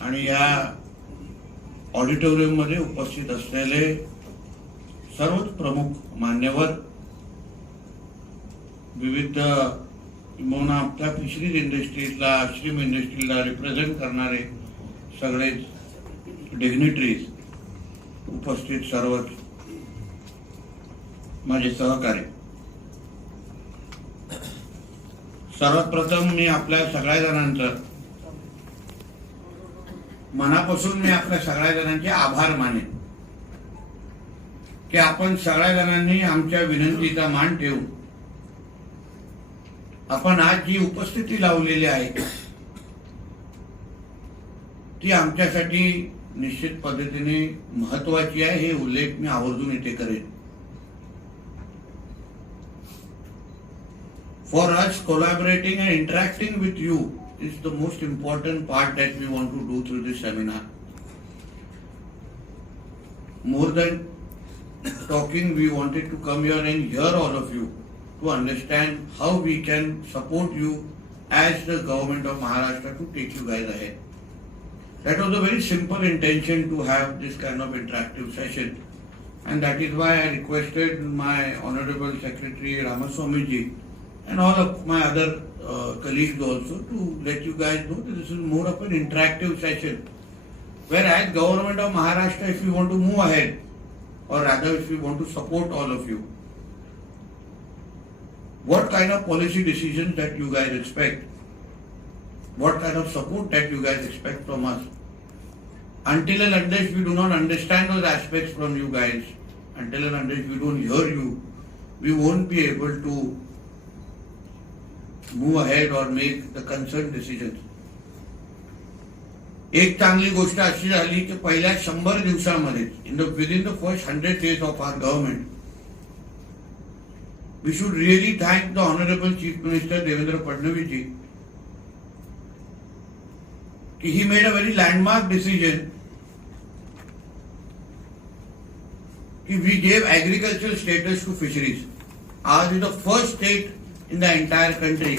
आणि या ऑडिटोरियममध्ये उपस्थित असलेले सर्वच प्रमुख मान्यवर विविध किंबहुना आपल्या फिशरीज इंडस्ट्रीजला श्रीम इंडस्ट्रीला रिप्रेझेंट करणारे सगळे डिग्निटरीज उपस्थित सर्वच माझे सहकारी. सर्वात प्रथम मी आपल्या सगळ्या जणांचं मनापासून मी आपल्या सगळ्या जणांचे आभार मानेन. की आपण सगळ्या जणांनी आमच्या विनंतीचा मान ठेवून आपण आज जी उपस्थिती लावलेली आहे ती आमच्यासाठी निश्चित पद्धतीने महत्वाची आहे हे उल्लेख मी आवर्जून इथे करेन. For us collaborating and interacting with you is the most important part that we want to do through this seminar. More than talking, we wanted to come here and hear all of you to understand how we can support you as the government of Maharashtra to take you guys ahead. That was a very simple intention to have this kind of interactive session. And that is why I requested my Honorable Secretary Ramaswamy ji and all of my other uh, colleagues also to let you guys know that this is more of an interactive session. Whereas government of Maharashtra, if we want to move ahead, or rather if we want to support all of you, what kind of policy decisions that you guys expect, what kind of support that you guys expect from us. Until and unless we do not understand those aspects from you guys, until and unless we don't hear you, we won't be able to move ahead or make the concern decision एक चांगली गोष्ट अशी झाली की पहिल्या शंभर दिवसामध्ये in the with in the first hundred days of our government we should really thank the honourable chief minister Devendra Fadnavis ji की he made a very landmark decision की we gave agriculture status to fisheries आज is the first state in the entire country,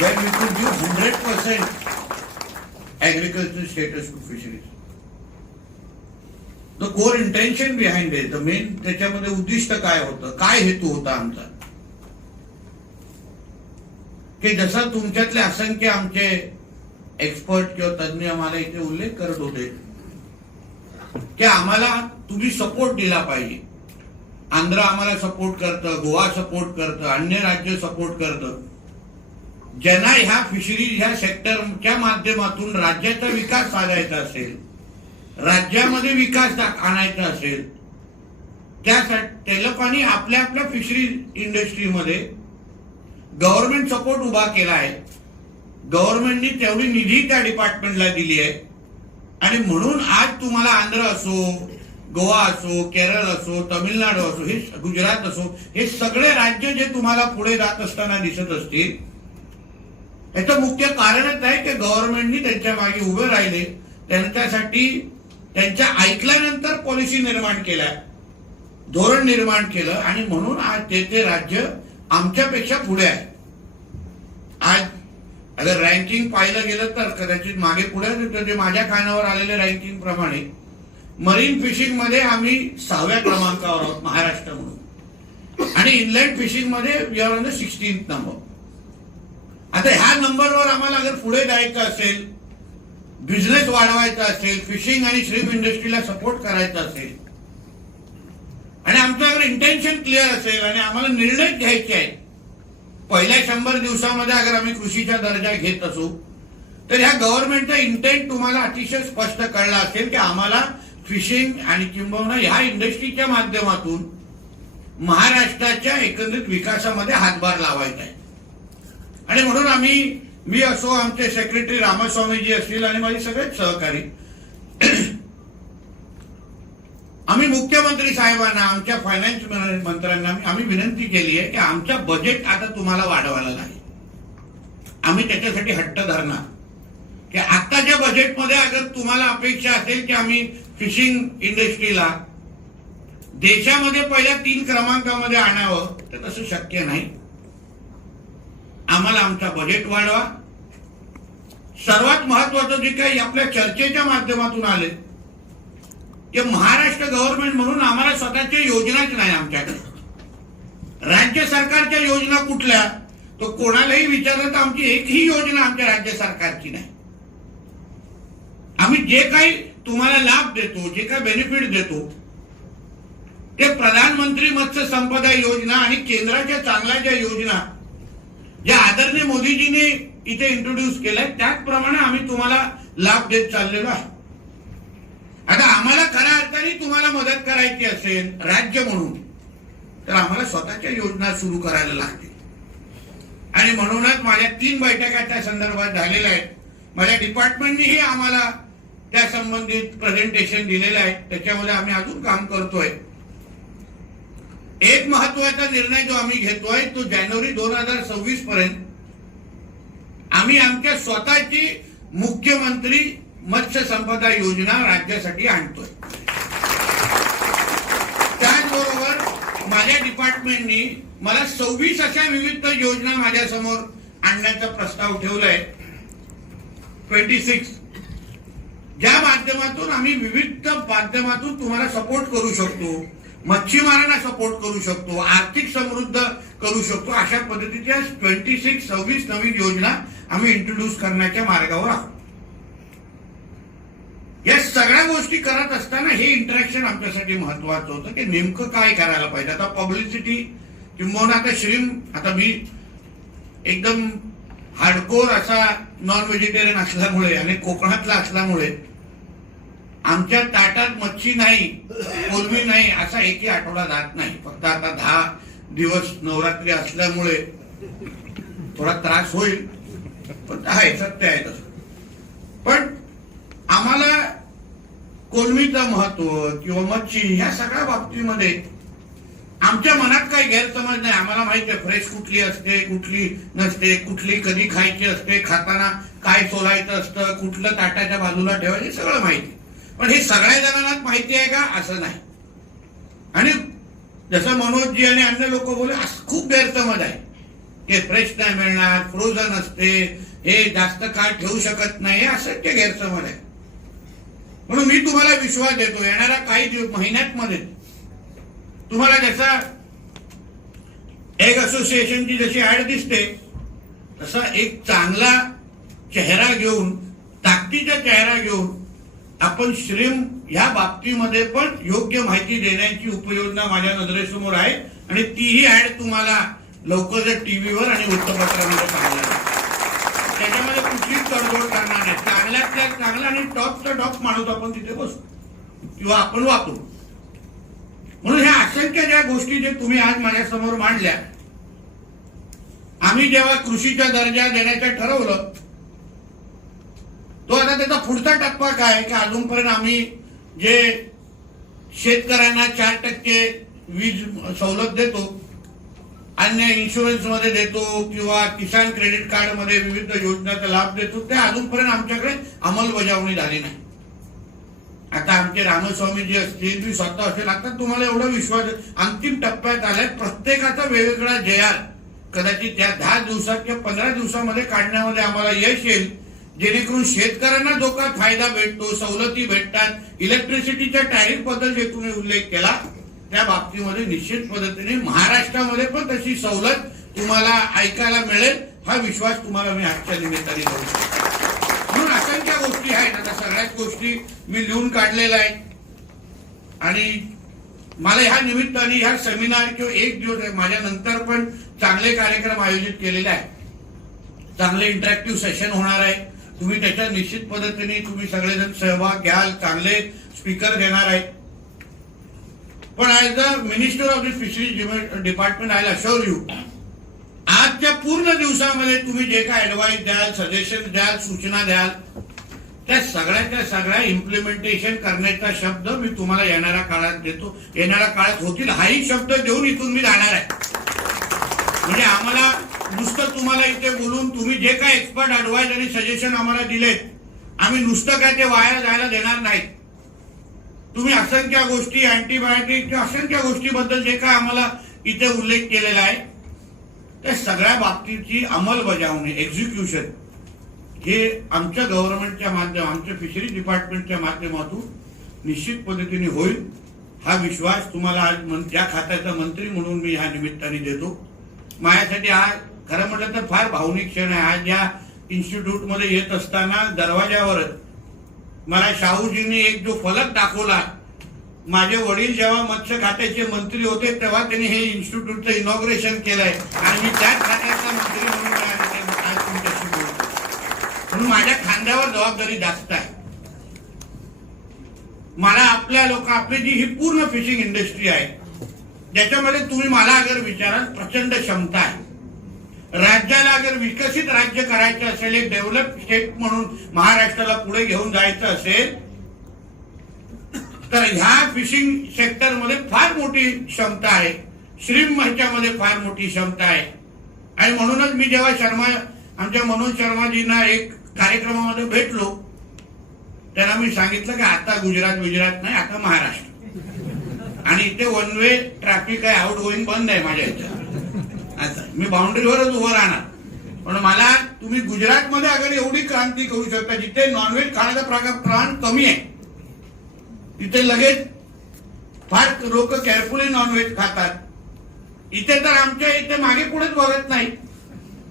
where we could give 100% agricultural status to fisheries. The core intention behind it the main त्याच्यामध्ये उद्दिष्ट काय होतं काय हेतू होता आमचा की जसा तुमच्यातले असंख्य आमचे एक्सपर्ट किंवा तज्ञ आम्हाला इथे उल्लेख करत होते की आम्हाला तुम्ही सपोर्ट दिला पाहिजे आंध्र आम्हाला सपोर्ट करतं गोवा सपोर्ट करतं अन्य राज्य सपोर्ट करतं. ज्यांना ह्या फिशरीज ह्या सेक्टरच्या माध्यमातून राज्याचा विकास साधायचा असेल राज्यामध्ये विकास आणायचा असेल त्यासाठी त्या लोकांनी आपल्या आपल्या फिशरीज इंडस्ट्रीमध्ये गव्हर्नमेंट सपोर्ट उभा केला आहे. गव्हर्नमेंटनी तेवढी निधी त्या डिपार्टमेंटला दिली आहे. आणि म्हणून आज तुम्हाला आंध्र असो गोवा असो केरळ असो तमिळनाडू असो हे गुजरात असो हे सगळे राज्य जे तुम्हाला पुढे जात असताना दिसत असतील याचं मुख्य कारणच आहे की गव्हर्नमेंटनी त्यांच्या मागे उभे राहिले. त्यांच्यासाठी त्यांच्या ऐकल्यानंतर पॉलिसी निर्माण केल्या धोरण निर्माण केलं आणि म्हणून आज ते ते राज्य आमच्यापेक्षा पुढे आहे. आज अगर रँकिंग पाहिलं गेलं तर कदाचित मागे पुढे माझ्या कानावर आलेले रँकिंग प्रमाणे मरीन फिशिंगमध्ये आम्ही सहाव्या क्रमांकावर आहोत महाराष्ट्र म्हणून. आणि inland फिशिंगमध्ये we are on the number आता ह्या नंबरवर आम्हाला अगर पुढे जायचं असेल बिझनेस वाढवायचा असेल फिशिंग आणि श्रीम इंडस्ट्रीला सपोर्ट करायचा असेल आणि आमचं अगर इंटेन्शन क्लिअर असेल आणि आम्हाला निर्णय घ्यायचे आहेत पहिल्या शंभर दिवसामध्ये अगर आम्ही कृषीचा दर्जा घेत असू तर ह्या गव्हर्नमेंटचा इंटेंट तुम्हाला अतिशय स्पष्ट कळला असेल की आम्हाला फिशिंग आणि किंबहुना ह्या इंडस्ट्रीच्या माध्यमातून महाराष्ट्राच्या एकंदरीत विकासामध्ये हातभार लावायचा आहे. आणि म्हणून आम्ही मी असो आमचे सेक्रेटरी रामास्वामीजी असतील आणि माझे सगळेच सहकारी आम्ही मुख्यमंत्री साहेबांना आमच्या फायनान्स मंत्र्यांना आम्ही विनंती केली आहे की आमच्या बजेट आता तुम्हाला वाढवायला लागेल. आम्ही त्याच्यासाठी हट्ट धरणार. की आत्ताच्या बजेटमध्ये अगर तुम्हाला अपेक्षा असेल की आम्ही फिशिंग इंडस्ट्रीला देशामध्ये पहिल्या तीन क्रमांकामध्ये आणावं तर तसं शक्य नाही. आम्हाला आमचा बजेट वाढवा. सर्वात महत्वाचं जे काही आपल्या चर्चेच्या माध्यमातून आले ते महाराष्ट्र गव्हर्नमेंट म्हणून आम्हाला स्वतःच्या योजनाच नाही आमच्याकडे. राज्य सरकारच्या योजना कुठल्या तो कोणालाही विचारलं तर आमची एकही योजना आमच्या राज्य सरकारची नाही. आम्ही जे काही तुम्हाला लाभ देतो जे काय बेनिफिट देतो. ते प्रधानमंत्री मत्स्य संपदा योजना आणि केंद्राच्या चांगल्या ज्या योजना ज्या आदरणीय मोदीजीने इथे इंट्रोड्यूस केल्या त्याचप्रमाणे आम्ही तुम्हाला लाभ देत चाललेलो आहे. आता आम्हाला खऱ्या अर्थाने तुम्हाला मदत करायची असेल राज्य म्हणून तर आम्हाला स्वतःच्या योजना सुरू करायला लागतील. आणि म्हणूनच माझ्या तीन बैठका त्या संदर्भात झालेल्या आहेत. माझ्या डिपार्टमेंटनीही आम्हाला त्या संबंधित प्रेझेंटेशन दिलेलं आहे. त्याच्यामध्ये आम्ही अजून काम करतोय. एक महत्त्वाचा निर्णय जो आम्ही घेतोय तो जानेवारी दोन हजार सव्वीस पर्यंत. आम्ही आमच्या स्वतःची मुख्यमंत्री मत्स्य संपदा योजना राज्यासाठी आणतोय. त्याचबरोबर माझ्या डिपार्टमेंटनी मला सव्वीस अशा विविध योजना माझ्यासमोर आणण्याचा प्रस्ताव ठेवलाय. ट्वेंटी सिक्स ज्या माध्यमातून आम्ही विविध माध्यमातून तुम्हाला सपोर्ट करू शकतो मच्छीमारांना सपोर्ट करू शकतो आर्थिक समृद्ध करू शकतो अशा पद्धतीच्या ट्वेंटी सिक्स सव्वीस नवीन योजना आम्ही इंट्रोड्यूस करण्याच्या मार्गावर आहोत. या सगळ्या गोष्टी करत असताना हे इंटरॅक्शन आमच्यासाठी महत्वाचं होतं की नेमकं काय करायला पाहिजे. आता पब्लिसिटी किंवा आता श्रीम आता मी एकदम हार्डकोर असा नॉन व्हेजिटेरियन असल्यामुळे आणि कोकणातला असल्यामुळे आमच्या ताटात मच्छी नाही कोलमी नाही असा एकही आठवडा जात नाही. फक्त आता दहा दिवस नवरात्री असल्यामुळे थोडा त्रास होईल. पण आहे सत्य आहे तसं. पण आम्हाला कोलमीचं महत्त्व किंवा मच्छी ह्या सगळ्या बाबतीमध्ये आमच्या मनात काही गैरसमज नाही. आम्हाला माहिती आहे फ्रेश कुठली असते कुठली नसते कुठली कधी खायची असते खाताना काय सोलायचं असतं कुठलं ताटाच्या बाजूला ठेवायचं सगळं माहिती. पण हे सगळ्या जणांनाच माहिती आहे का? असं नाही. आणि जसं मनोजजी आणि अन्य लोक बोलले असं खूप गैरसमज आहे. की फ्रेश नाही मिळणार फ्रोझन असते हे जास्त काळ ठेवू शकत नाही हे ते गैरसमज आहे. म्हणून मी तुम्हाला विश्वास देतो येणाऱ्या काही महिन्यात मध्ये तुम्हाला जसा एग असोसिएशनची जशी ऍड दिसते तसा एक चांगला चेहरा घेऊन ताकदीचा चेहरा घेऊन आपण श्रीम ह्या बाबतीमध्ये पण योग्य माहिती देण्याची उपयोजना माझ्या नजरेसमोर आहे आणि तीही ऍड तुम्हाला लवकरच टीव्हीवर आणि वृत्तपत्रामध्ये पाहायला त्याच्यामध्ये कुठलीच तडजोड करणार नाही. चांगल्यातल्या चांगला आणि टॉपचा टॉप माणूस आपण तिथे बसू किंवा आपण वापरू. म्हणून ह्या असंख्य ज्या गोष्टी जे तुम्ही आज माझ्यासमोर मांडल्या आम्ही जेव्हा कृषीचा दर्जा देण्याचं ठरवलं तो आता त्याचा पुढचा टप्पा काय की अजूनपर्यंत आम्ही जे शेतकऱ्यांना चार टक्के वीज सवलत देतो अन्य इन्शुरन्समध्ये देतो किंवा किसान क्रेडिट कार्डमध्ये विविध योजनांचा लाभ देतो ते अजूनपर्यंत आमच्याकडे अंमलबजावणी झाली नाही. आता आमचे रामस्वामी जे असतील मी स्वतः असेल आता तुम्हाला एवढा विश्वास अंतिम टप्प्यात आलाय प्रत्येकाचा वेगवेगळा जयार कदाचित त्या दहा दिवसात किंवा पंधरा दिवसामध्ये काढण्यामध्ये आम्हाला यश येईल. जेणेकरून शेतकऱ्यांना जो काय फायदा भेटतो सवलती भेटतात इलेक्ट्रिसिटीच्या टॅरिफबद्दल जे तुम्ही उल्लेख केला त्या बाबतीमध्ये निश्चित पद्धतीने महाराष्ट्रामध्ये पण तशी सवलत तुम्हाला ऐकायला मिळेल हा विश्वास तुम्हाला मी आजच्या निमित्ताने देऊ शकतो. म्हणून असंख्य गोष्टी आहेत. आता सगळ्याच गोष्टी मी लिहून काढलेल्या आहेत. आणि मला ह्या निमित्ताने ह्या सेमिनार किंवा एक दिवस माझ्या नंतर पण चांगले कार्यक्रम आयोजित केलेले आहेत. चांगले इंटरॅक्टिव्ह सेशन होणार आहे. तुम्ही त्याच्या निश्चित पद्धतीने तुम्ही सगळेजण सहभाग घ्याल चांगले स्पीकर घेणार आहेत. पण as the minister of the fisheries department I assure you आजच्या पूर्ण दिवसामध्ये तुम्ही जे काय ऍडवाइस द्याल सजेशन द्याल सूचना द्याल त्या सगळ्याच्या सगळ्या इम्प्लिमेंटेशन करण्याचा शब्द मी तुम्हाला येणाऱ्या काळात देतो. येणाऱ्या काळात होतील हाही शब्द देऊन इथून मी जाणार आहे. म्हणजे आम्हाला नुसतं तुम्हाला इथे बोलून तुम्ही जे काय एक्सपर्ट ऍडवाइस आणि सजेशन आम्हाला दिलेत आम्ही नुसतं काय ते वाया जायला देणार नाहीत. तुम्ही असंख्य गोष्टी अँटीबायोटिक किंवा असंख्य गोष्टीबद्दल जे काय आम्हाला इथे उल्लेख केलेला आहे त्या सगळ्या बाबतीची अंमलबजावणी एक्झिक्युशन हे आमच्या गव्हर्नमेंटच्या माध्यम आमच्या फिशरी डिपार्टमेंटच्या माध्यमातून निश्चित पद्धतीने होईल. हा विश्वास तुम्हाला आज मन- या खात्याचा मंत्री म्हणून मी ह्या निमित्ताने देतो. माझ्यासाठी आज खरं म्हटलं तर फार भावनिक क्षण आहे. आज या इन्स्टिट्यूटमध्ये येत असताना दरवाजावरच मला शाहूजींनी एक जो फलक दाखवला माझे वडील जेव्हा मत्स्य खात्याचे मंत्री होते तेव्हा त्यांनी हे इन्स्टिट्यूटचं इनॉग्रेशन केलंय. आणि मी त्याच खात्याचा मंत्री म्हणून आज तुमच्याशी बोलतो म्हणून माझ्या खांद्यावर जबाबदारी जास्त आहे. मला आपल्या लोक आपली जी ही पूर्ण फिशिंग इंडस्ट्री आहे ज्याच्यामध्ये तुम्ही मला अगर विचाराल प्रचंड क्षमता आहे. राज्याला अगर विकसित राज्य करायचं असेल एक डेव्हलप स्टेट म्हणून महाराष्ट्राला पुढे घेऊन जायचं असेल तर ह्या फिशिंग सेक्टरमध्ये फार मोठी क्षमता आहे. श्रीम ह्याच्यामध्ये फार मोठी क्षमता आहे. आणि म्हणूनच मी जेव्हा शर्मा आमच्या मनोज शर्माजींना एक कार्यक्रमामध्ये भेटलो त्यांना मी सांगितलं की आता गुजरात गुजरात नाही आता महाराष्ट्र. आणि इथे वन वे ट्रॅफिक आहे आउट गोईंग बंद आहे माझ्या इथं. आता मी बाउंड्रीवरच उभं राहणार. पण मला तुम्ही गुजरातमध्ये अगर एवढी क्रांती करू शकता जिथे नॉनव्हेज खाण्याचा प्रकार- प्रमाण कमी आहे तिथे लगेच फार लोक केअरफुली नॉनव्हेज खातात. इथे तर आमच्या इथे मागे पुढेच बघत नाही.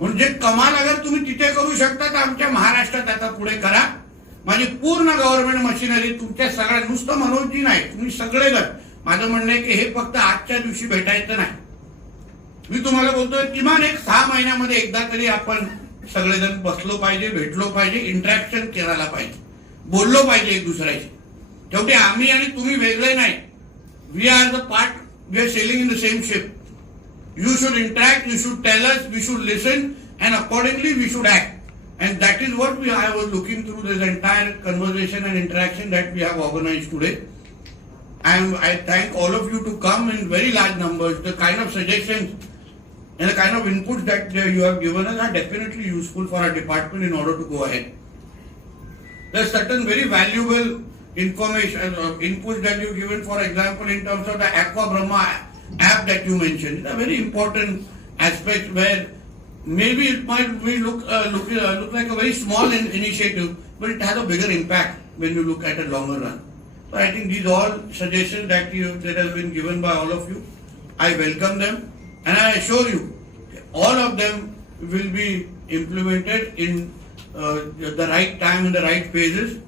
म्हणजे कमाल अगर तुम्ही तिथे करू शकता तर आमच्या महाराष्ट्रात आता पुढे करा. माझी पूर्ण गव्हर्नमेंट मशिनरी तुमच्या सगळ्या नुसतं मनोजी नाही तुम्ही सगळेजण. माझं म्हणणं आहे की हे फक्त आजच्या दिवशी भेटायचं नाही. मी तुम्हाला बोलतोय किमान एक सहा महिन्यामध्ये एकदा तरी आपण सगळेजण बसलो पाहिजे भेटलो पाहिजे इंटरॅक्शन करायला पाहिजे. बोललो पाहिजे एक दुसऱ्याशी. तेवढे आम्ही आणि तुम्ही वेगळे नाही. We are the part we are sailing in the same ship you should interact you should tell us we should listen and accordingly we should act and that is what we have looking through this entire conversation and interaction that we have organise today I I thank all of you to come in very large numbers the kind of suggestions and the kind of inputs that uh, you have given us are definitely useful for our department in order to go ahead. There are certain very valuable information, uh, inputs that you've given, for example, in terms of the Aqua Brahma app that you mentioned. It's a very important aspect where maybe it might be look, uh, look, uh, look like a very small in- initiative, but it has a bigger impact when you look at a longer run. So I think these all suggestions that you, that has been given by all of you, I welcome them and I assure you, all of them will be implemented in uh, the right time and the right phases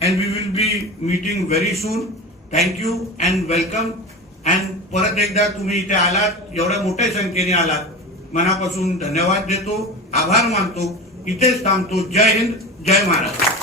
and we will be meeting very soon. Thank you and welcome. and परत एकदा तुम्ही इथे आलात एवढ्या मोठ्या संख्येने आलात मनापासून धन्यवाद देतो आभार मानतो इथेच थांबतो जय हिंद जय महाराष्ट्र